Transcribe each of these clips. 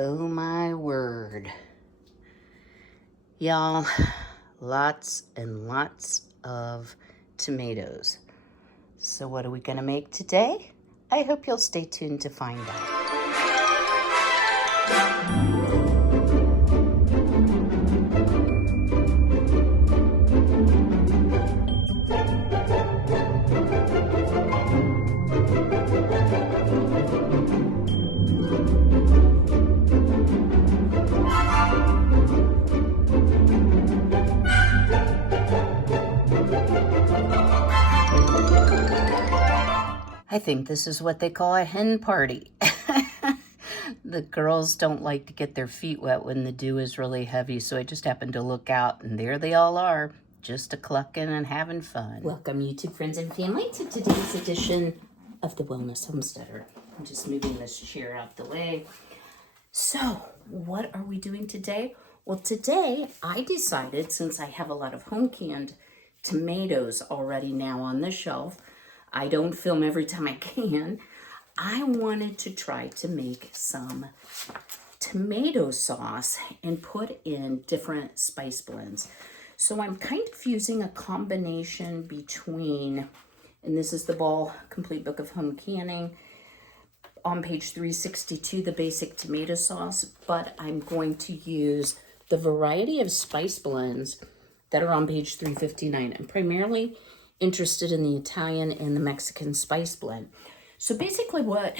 Oh my word. Y'all, lots and lots of tomatoes. So what are we gonna make today? I hope you'll stay tuned to find out. I think this is what they call a hen party. The girls don't like to get their feet wet when the dew is really heavy, so I just happened to look out, and there they all are, just a-clucking and having fun. Welcome, YouTube friends and family, to today's edition of the Wellness Homesteader. I'm just moving this chair out the way. So, what are we doing today? Well, today I decided, since I have a lot of home canned tomatoes already now on the shelf, I don't film every time I can, I wanted to try to make some tomato sauce and put in different spice blends. So I'm kind of using a combination between, and this is the Ball Complete Book of Home Canning, on page 362, the basic tomato sauce, but I'm going to use the variety of spice blends that are on page 359. I'm primarily interested in the Italian and the Mexican spice blend. So basically what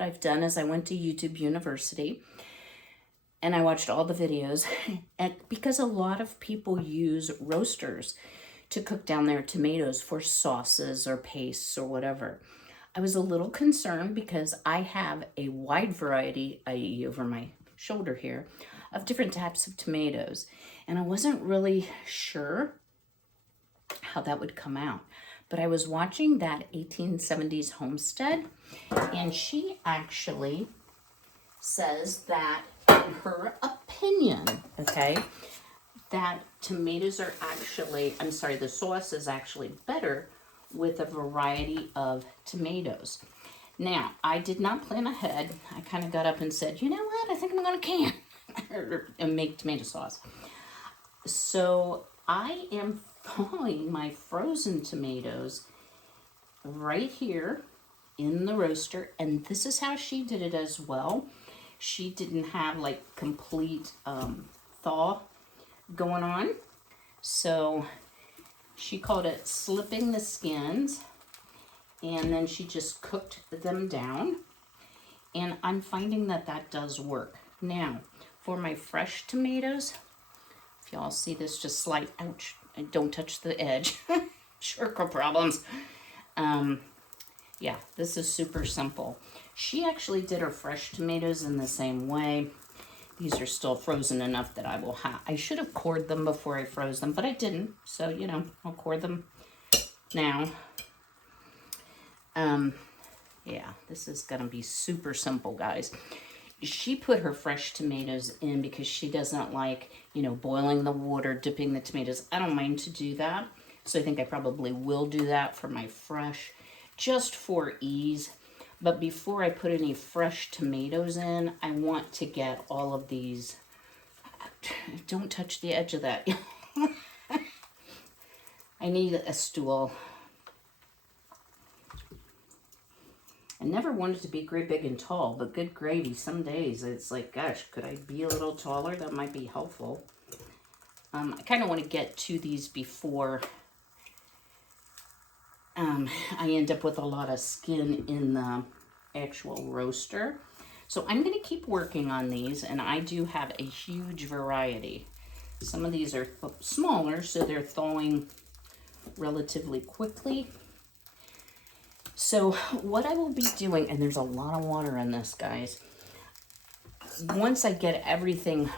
I've done is I went to YouTube University and I watched all the videos, and because a lot of people use roasters to cook down their tomatoes for sauces or pastes or whatever. I was a little concerned because I have a wide variety, i.e. over my shoulder here, of different types of tomatoes, and I wasn't really sure how that would come out. But I was watching that 1870s homestead, and she actually says that, in her opinion, okay, that tomatoes are actually, the sauce is actually better with a variety of tomatoes. Now, I did not plan ahead. I kind of got up and said, you know what, I think I'm going to can and make tomato sauce. So I am thawing my frozen tomatoes right here in the roaster, and this is how she did it as well. She didn't have like complete thaw going on, so she called it slipping the skins, and then she just cooked them down, and I'm finding that that does work. Now, for my fresh tomatoes, if y'all see this, just slight, ouch, don't touch the edge. Circle problems. Yeah, this is super simple. She actually did her fresh tomatoes in the same way. These are still frozen enough that I should have cored them before I froze them, but I didn't. So, you know, I'll core them now. Yeah, this is gonna be super simple, guys. She put her fresh tomatoes in because she doesn't like, you know, boiling the water, dipping the tomatoes. I don't mind to do that. So I think I probably will do that for my fresh, just for ease. But before I put any fresh tomatoes in, I want to get all of these. Don't touch the edge of that. I need a stool. I never wanted to be great big and tall, but good gravy, some days it's like, gosh, could I be a little taller? That might be helpful. I kind of want to get to these before I end up with a lot of skin in the actual roaster. So I'm going to keep working on these, and I do have a huge variety. Some of these are smaller, so they're thawing relatively quickly. So what I will be doing, and there's a lot of water in this, guys. Once I get everything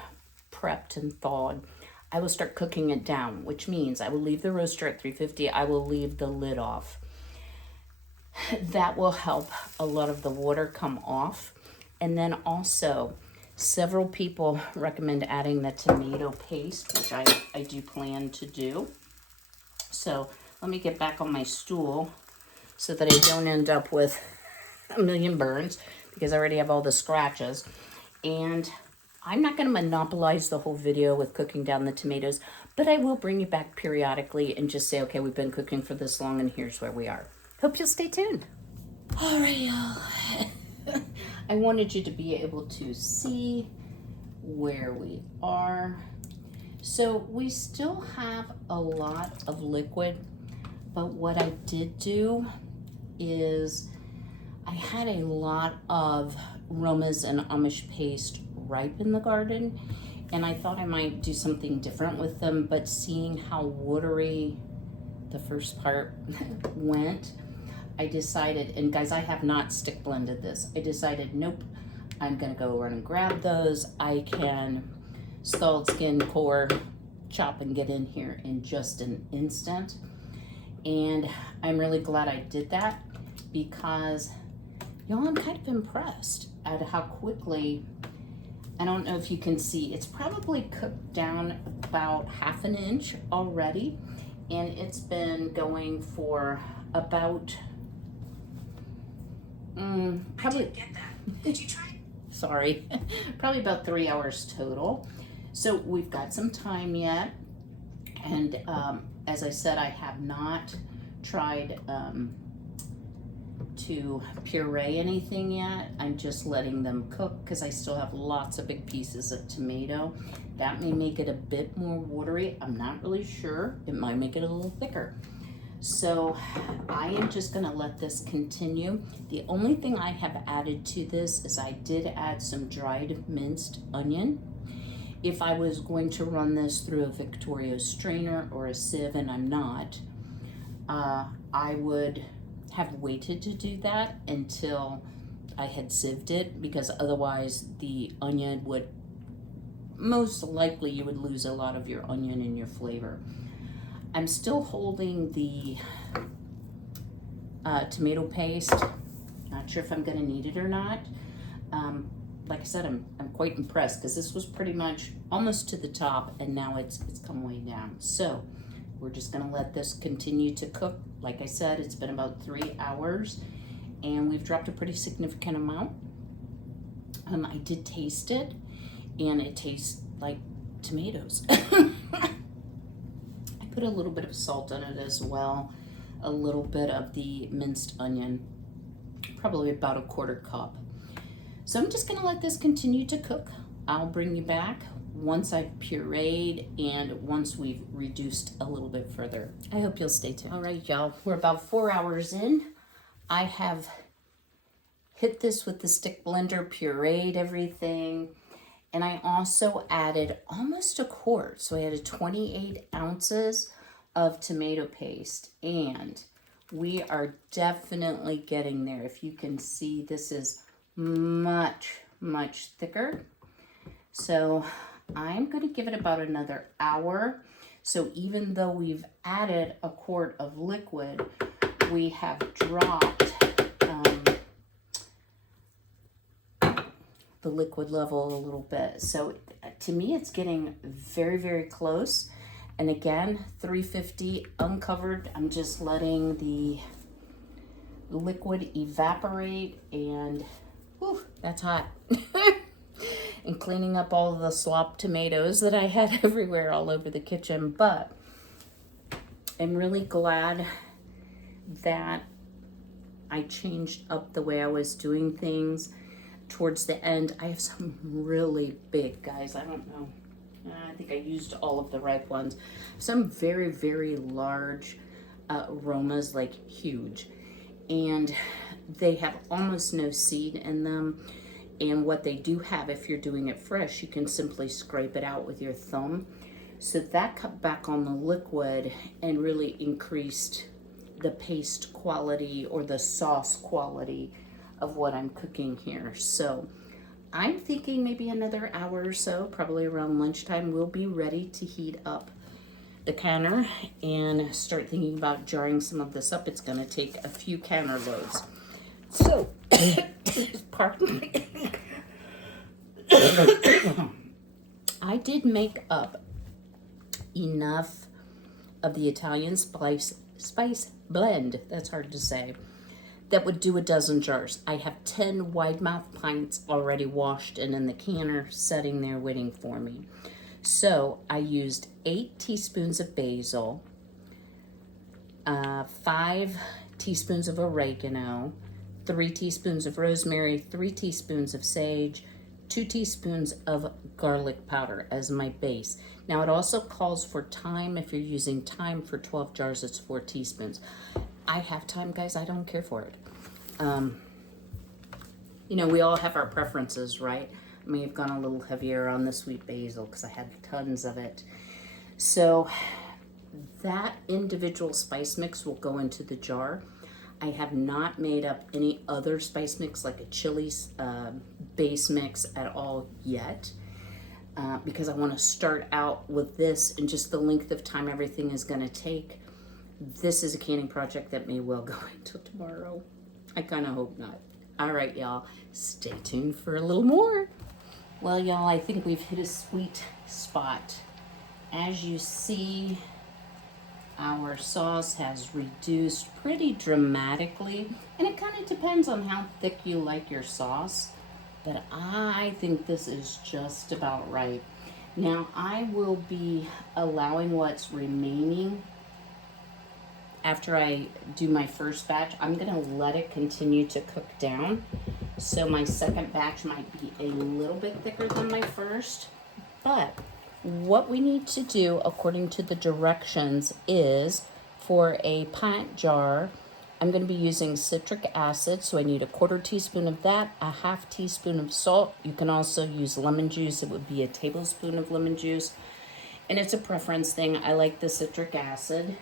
prepped and thawed, I will start cooking it down, which means I will leave the roaster at 350. I will leave the lid off. That will help a lot of the water come off. And then also, several people recommend adding the tomato paste, which I do plan to do. So let me get back on my stool so that I don't end up with a million burns, because I already have all the scratches. And I'm not going to monopolize the whole video with cooking down the tomatoes, but I will bring you back periodically and just say, okay, we've been cooking for this long and here's where we are. Hope you'll stay tuned. All right, y'all. I wanted you to be able to see where we are. So we still have a lot of liquid, but what I did do is I had a lot of Romas and Amish paste ripe in the garden, and I thought I might do something different with them, but seeing how watery the first part went, I decided, and guys, I have not stick blended this. I decided, nope, I'm gonna go run and grab those. I can scald, skin, core, chop, and get in here in just an instant. And I'm really glad I did that because, y'all, I'm kind of impressed at how quickly, I don't know if you can see, it's probably cooked down about 1/2 inch already, and it's been going for about, probably, get that. Did you try? Sorry, probably about 3 hours total. So we've got some time yet, and as I said, I have not tried to puree anything yet. I'm just letting them cook because I still have lots of big pieces of tomato. That may make it a bit more watery. I'm not really sure. It might make it a little thicker. So I am just gonna let this continue. The only thing I have added to this is I did add some dried minced onion. If I was going to run this through a Victoria strainer or a sieve, and I'm not, I would have waited to do that until I had sieved it, because otherwise the onion would, most likely you would lose a lot of your onion and your flavor. I'm still holding the tomato paste. Not sure if I'm gonna need it or not. Like I said, I'm quite impressed because this was pretty much almost to the top, and now it's come way down. So we're just gonna let this continue to cook. Like I said, it's been about 3 hours, and we've dropped a pretty significant amount. I did taste it, and it tastes like tomatoes. I put a little bit of salt in it as well, a little bit of the minced onion, probably about 1/4 cup. So I'm just gonna let this continue to cook. I'll bring you back once I've pureed and once we've reduced a little bit further. I hope you'll stay tuned. All right, y'all, we're about 4 hours in. I have hit this with the stick blender, pureed everything, and I also added almost a quart. So I added 28 ounces of tomato paste, and we are definitely getting there. If you can see, this is much, much thicker. So I'm going to give it about another hour. So even though we've added a quart of liquid, we have dropped the liquid level a little bit. So to me, it's getting very, very close. And again, 350 uncovered. I'm just letting the liquid evaporate, and whew, that's hot. And cleaning up all the slop tomatoes that I had everywhere all over the kitchen. But I'm really glad that I changed up the way I was doing things towards the end. I have some really big, guys, I don't know, I think I used all of the ripe ones. Some very, very large aromas, like huge. And they have almost no seed in them. And what they do have, if you're doing it fresh, you can simply scrape it out with your thumb. So that cut back on the liquid and really increased the paste quality or the sauce quality of what I'm cooking here. So I'm thinking maybe another hour or so, probably around lunchtime, we'll be ready to heat up the canner and start thinking about jarring some of this up. It's gonna take a few canner loads. So, pardon me. I did make up enough of the Italian spice blend, that's hard to say, that would do a dozen jars. I have 10 wide mouth pints already washed and in the canner sitting there waiting for me. So I used 8 teaspoons of basil, 5 teaspoons of oregano, 3 teaspoons of rosemary, 3 teaspoons of sage, 2 teaspoons of garlic powder as my base. Now it also calls for thyme. If you're using thyme for 12 jars, it's 4 teaspoons. I have thyme, guys. I don't care for it. You know, we all have our preferences, right? I may have gone a little heavier on the sweet basil because I had tons of it. So that individual spice mix will go into the jar. I have not made up any other spice mix like a chili base mix at all yet because I want to start out with this and just the length of time everything is going to take. This is a canning project that may well go until tomorrow. I kind of hope not. All right, y'all, stay tuned for a little more. Well, y'all, I think we've hit a sweet spot. As you see, our sauce has reduced pretty dramatically, and it kind of depends on how thick you like your sauce, but I think this is just about right. Now, I will be allowing what's remaining after I do my first batch. I'm gonna let it continue to cook down. So my second batch might be a little bit thicker than my first, but what we need to do according to the directions is for a pint jar, I'm gonna be using citric acid. So I need a 1/4 teaspoon of that, a 1/2 teaspoon of salt. You can also use lemon juice. It would be a tablespoon of lemon juice. And it's a preference thing. I like the citric acid.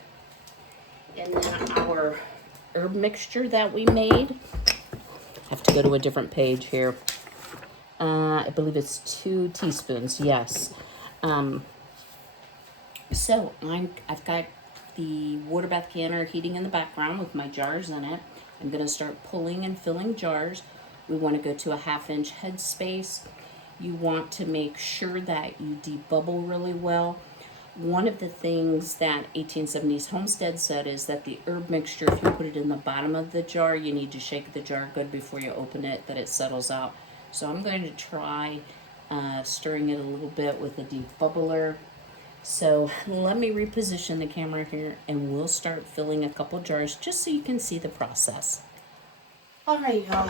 And then our herb mixture that we made, I have to go to a different page here. I believe it's 2 teaspoons, yes. So I've got the water bath canner heating in the background with my jars in it. I'm gonna start pulling and filling jars. We wanna go to a 1/2 inch headspace. You want to make sure that you debubble really well. One of the things that 1870s Homestead said is that the herb mixture, if you put it in the bottom of the jar, you need to shake the jar good before you open it, that it settles out. So I'm going to try stirring it a little bit with a debubbler. So let me reposition the camera here and we'll start filling a couple jars just so you can see the process. All right, y'all,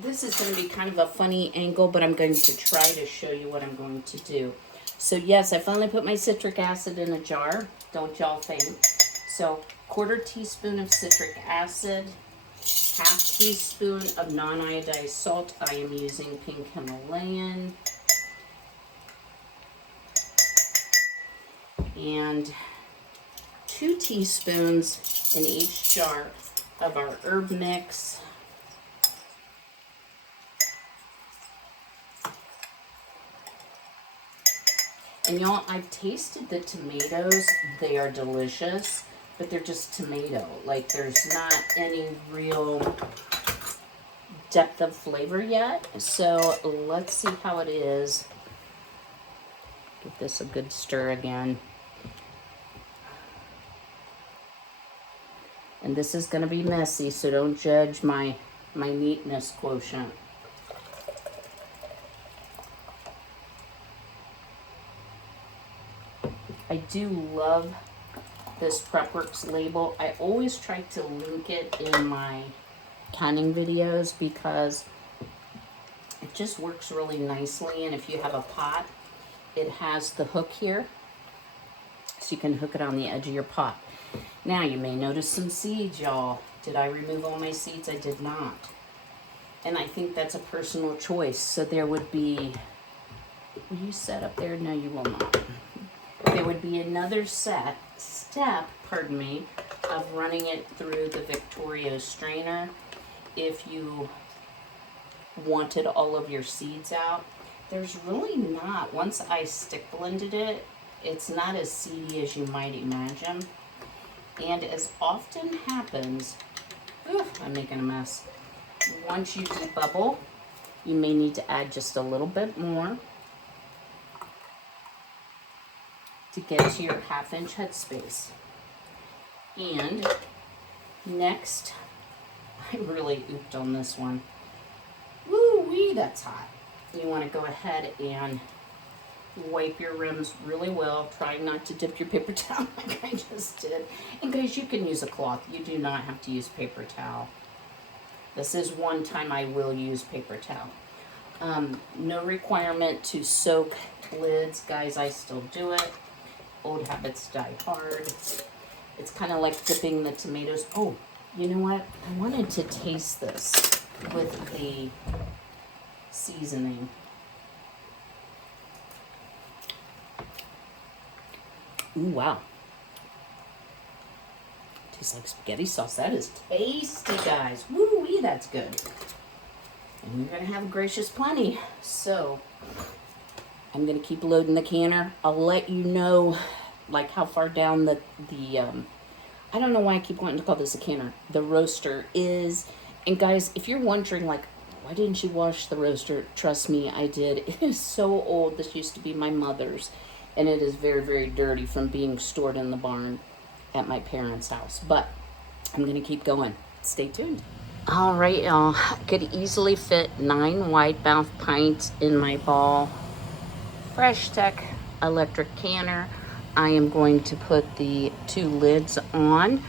this is going to be kind of a funny angle, but I'm going to try to show you what I'm going to do. So yes, I finally put my citric acid in a jar. Don't y'all faint. So 1/4 teaspoon of citric acid, 1/2 teaspoon of non-iodized salt. I am using pink Himalayan. And 2 teaspoons in each jar of our herb mix. And y'all, I've tasted the tomatoes. They are delicious, but they're just tomato. Like there's not any real depth of flavor yet. So let's see how it is. Give this a good stir again. And this is gonna be messy, so don't judge my neatness quotient. I do love this PrepWorks label. I always try to link it in my canning videos because it just works really nicely. And if you have a pot, it has the hook here, so you can hook it on the edge of your pot. Now you may notice some seeds, y'all. Did I remove all my seeds? I did not. And I think that's a personal choice. So there would be, will you set up there? No, you will not. There would be another step, of running it through the Victoria strainer if you wanted all of your seeds out. There's really not. Once I stick blended it, it's not as seedy as you might imagine. And as often happens, I'm making a mess. Once you debubble, you may need to add just a little bit more to get to your 1/2 inch headspace. And next, I really ooped on this one. Woo-wee, that's hot. You want to go ahead and wipe your rims really well. Try not to dip your paper towel like I just did. And guys, you can use a cloth. You do not have to use paper towel. This is one time I will use paper towel. No requirement to soak lids. Guys, I still do it. Old habits die hard. It's kind of like dipping the tomatoes. Oh, you know what? I wanted to taste this with the seasoning. Ooh, wow. Tastes like spaghetti sauce. That is tasty, guys. Woo-wee, that's good. And you're going to have gracious plenty. So, I'm going to keep loading the canner. I'll let you know, like, how far down the I don't know why I keep wanting to call this a canner. The roaster is. And guys, if you're wondering, like, why didn't you wash the roaster? Trust me, I did. It is so old. This used to be my mother's. And it is very, very dirty from being stored in the barn at my parents' house. But I'm going to keep going. Stay tuned. All right, y'all. I could easily fit 9 wide mouth pints in my Ball Fresh Tech electric canner. I am going to put the 2 lids on,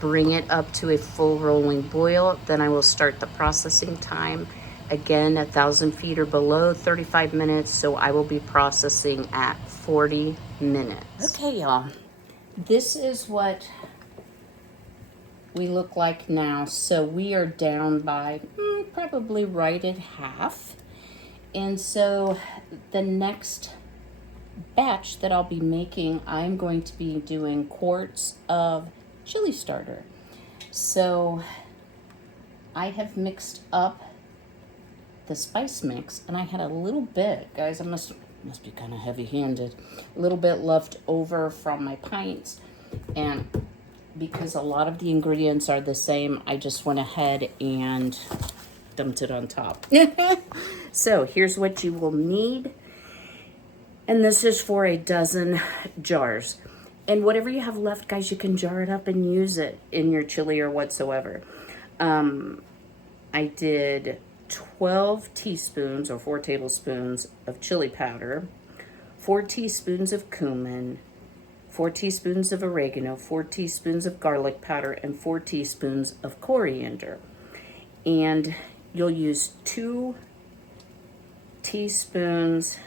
bring it up to a full rolling boil. Then I will start the processing time. Again, 1,000 feet or below, 35 minutes. So I will be processing at 40 minutes. Okay, y'all. This is what we look like now. So we are down by probably right at half. And so the next batch that I'll be making, I'm going to be doing quarts of chili starter. So I have mixed up the spice mix, and I had a little bit, guys, I must be kind of heavy-handed, a little bit left over from my pints, and because a lot of the ingredients are the same, I just went ahead and dumped it on top. So here's what you will need, and this is for a dozen jars. And whatever you have left, guys, you can jar it up and use it in your chili or whatsoever. I did 12 teaspoons or 4 tablespoons of chili powder, 4 teaspoons of cumin, 4 teaspoons of oregano, 4 teaspoons of garlic powder, and 4 teaspoons of coriander. And you'll use 2 teaspoons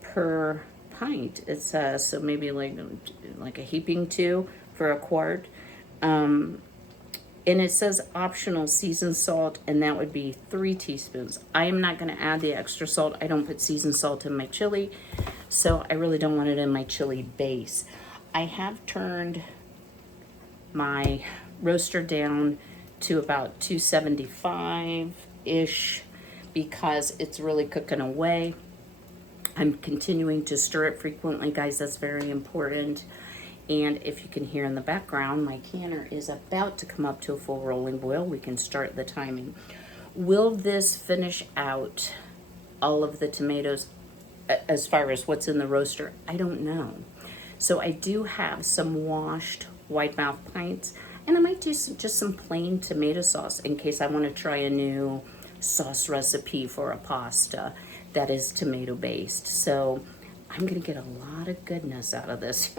per pint. It says, so maybe like a heaping 2 for a quart. And it says optional seasoned salt, and that would be 3 teaspoons. I am not going to add the extra salt. I don't put seasoned salt in my chili, so I really don't want it in my chili base. I have turned my roaster down to about 275-ish because it's really cooking away. I'm continuing to stir it frequently, guys. That's very important. And if you can hear in the background, my canner is about to come up to a full rolling boil. We can start the timing. Will this finish out all of the tomatoes as far as what's in the roaster? I don't know. So I do have some washed wide mouth pints, and I might do just some plain tomato sauce in case I want to try a new sauce recipe for a pasta that is tomato based. So I'm going to get a lot of goodness out of this.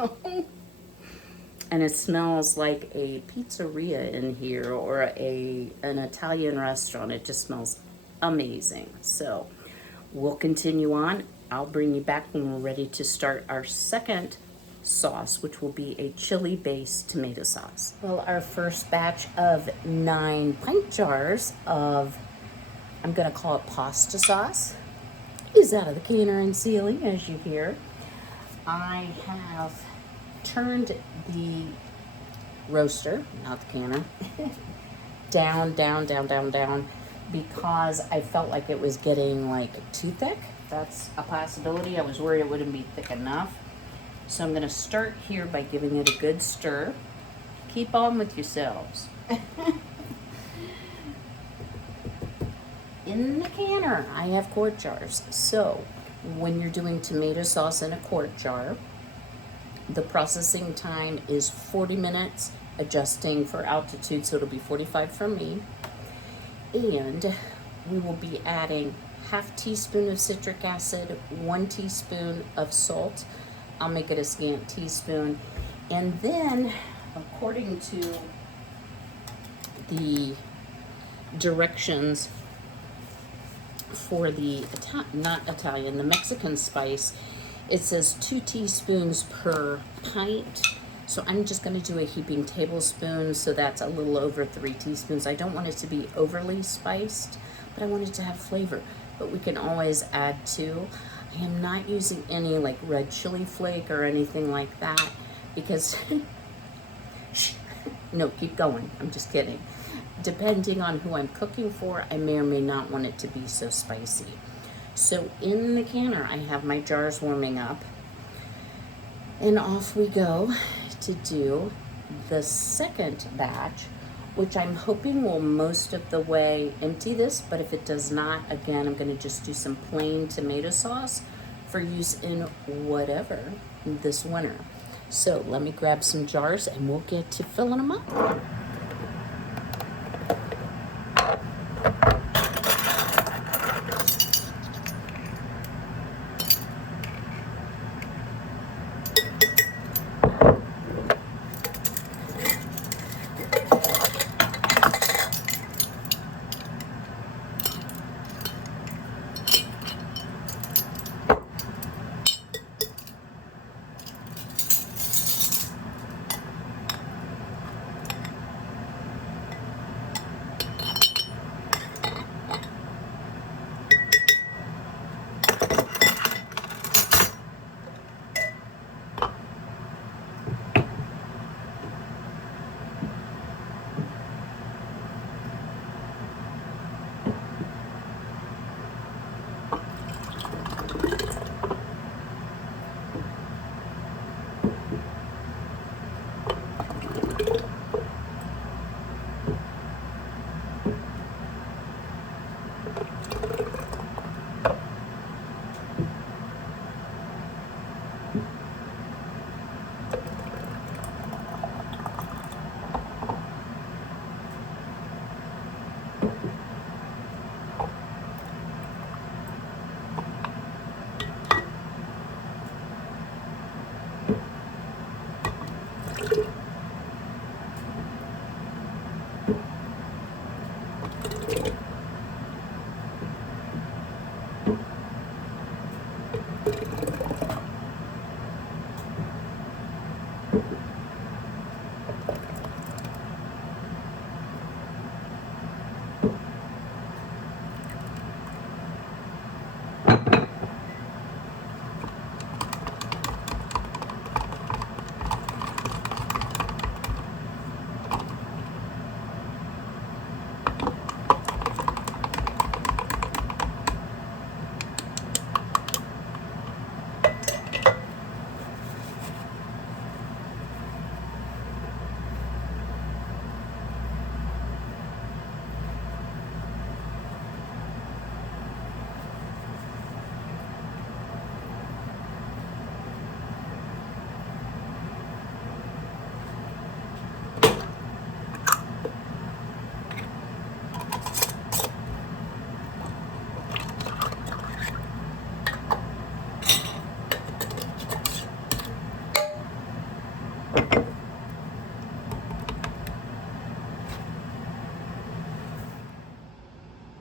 And it smells like a pizzeria in here or an Italian restaurant. It just smells amazing. So we'll continue on. I'll bring you back when we're ready to start our second sauce, which will be a chili-based tomato sauce. Well, our first batch of 9 pint jars of, I'm going to call it pasta sauce, is out of the canner and sealing, as you hear. I have turned the roaster, not the canner, down, because I felt like it was getting like too thick. That's a possibility. I was worried it wouldn't be thick enough. So I'm going to start here by giving it a good stir. Keep on with yourselves. In the canner, I have quart jars. So when you're doing tomato sauce in a quart jar, the processing time is 40 minutes adjusting for altitude, so it'll be 45 for me. And we will be adding half teaspoon of citric acid, 1 teaspoon of salt. I'll make it a scant teaspoon. And then, according to the directions for the the Mexican spice, it says 2 teaspoons per pint. So I'm just going to do a heaping tablespoon, so that's a little over 3 teaspoons. I don't want it to be overly spiced, but I want it to have flavor. But we can always add to. I am not using any like red chili flake or anything like that because, no, keep going. I'm just kidding. Depending on who I'm cooking for, I may or may not want it to be so spicy. So in the canner, I have my jars warming up. And off we go to do the second batch, which I'm hoping will most of the way empty this, but if it does not, again, I'm gonna just do some plain tomato sauce for use in whatever this winter. So let me grab some jars and we'll get to filling them up.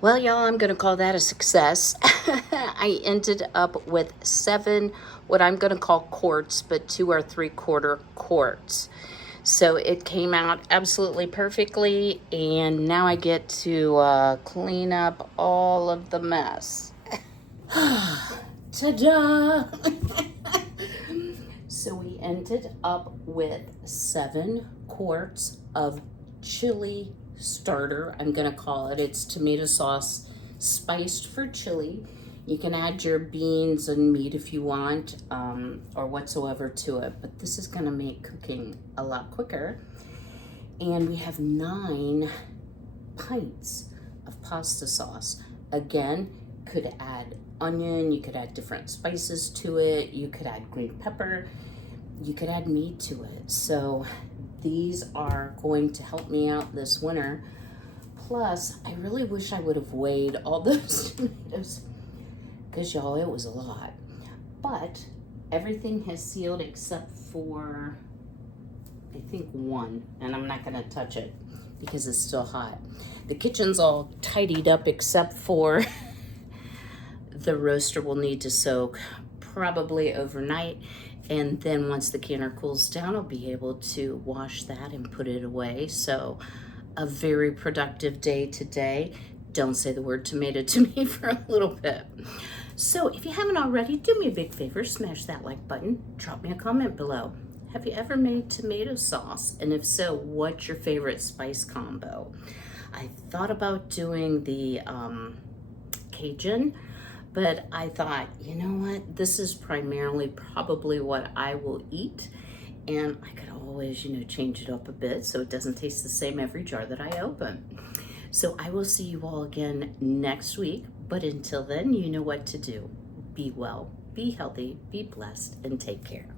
Well, y'all, I'm going to call that a success. I ended up with 7, what I'm going to call quarts, but 2 3/4 quarts. So it came out absolutely perfectly, and now I get to clean up all of the mess. Ta-da! So we ended up with 7 quarts of chili starter, I'm gonna call it. It's tomato sauce spiced for chili. You can add your beans and meat if you want, or whatsoever to it, but this is gonna make cooking a lot quicker. And we have 9 pints of pasta sauce. Again, could add onion, you could add different spices to it, you could add green pepper, you could add meat to it. So these are going to help me out this winter. Plus, I really wish I would have weighed all those tomatoes, because y'all, it was a lot. But everything has sealed except for, I think, one, and I'm not gonna touch it because it's still hot. The kitchen's all tidied up except for the roaster will need to soak probably overnight, and then once the canner cools down, I'll be able to wash that and put it away. So a very productive day today. Don't say the word tomato to me for a little bit. So if you haven't already, do me a big favor, smash that like button, drop me a comment below. Have you ever made tomato sauce? And if so, what's your favorite spice combo? I thought about doing the Cajun, but I thought, you know what? This is primarily probably what I will eat. And I could always, you know, change it up a bit so it doesn't taste the same every jar that I open. So I will see you all again next week. But until then, you know what to do. Be well, be healthy, be blessed, and take care.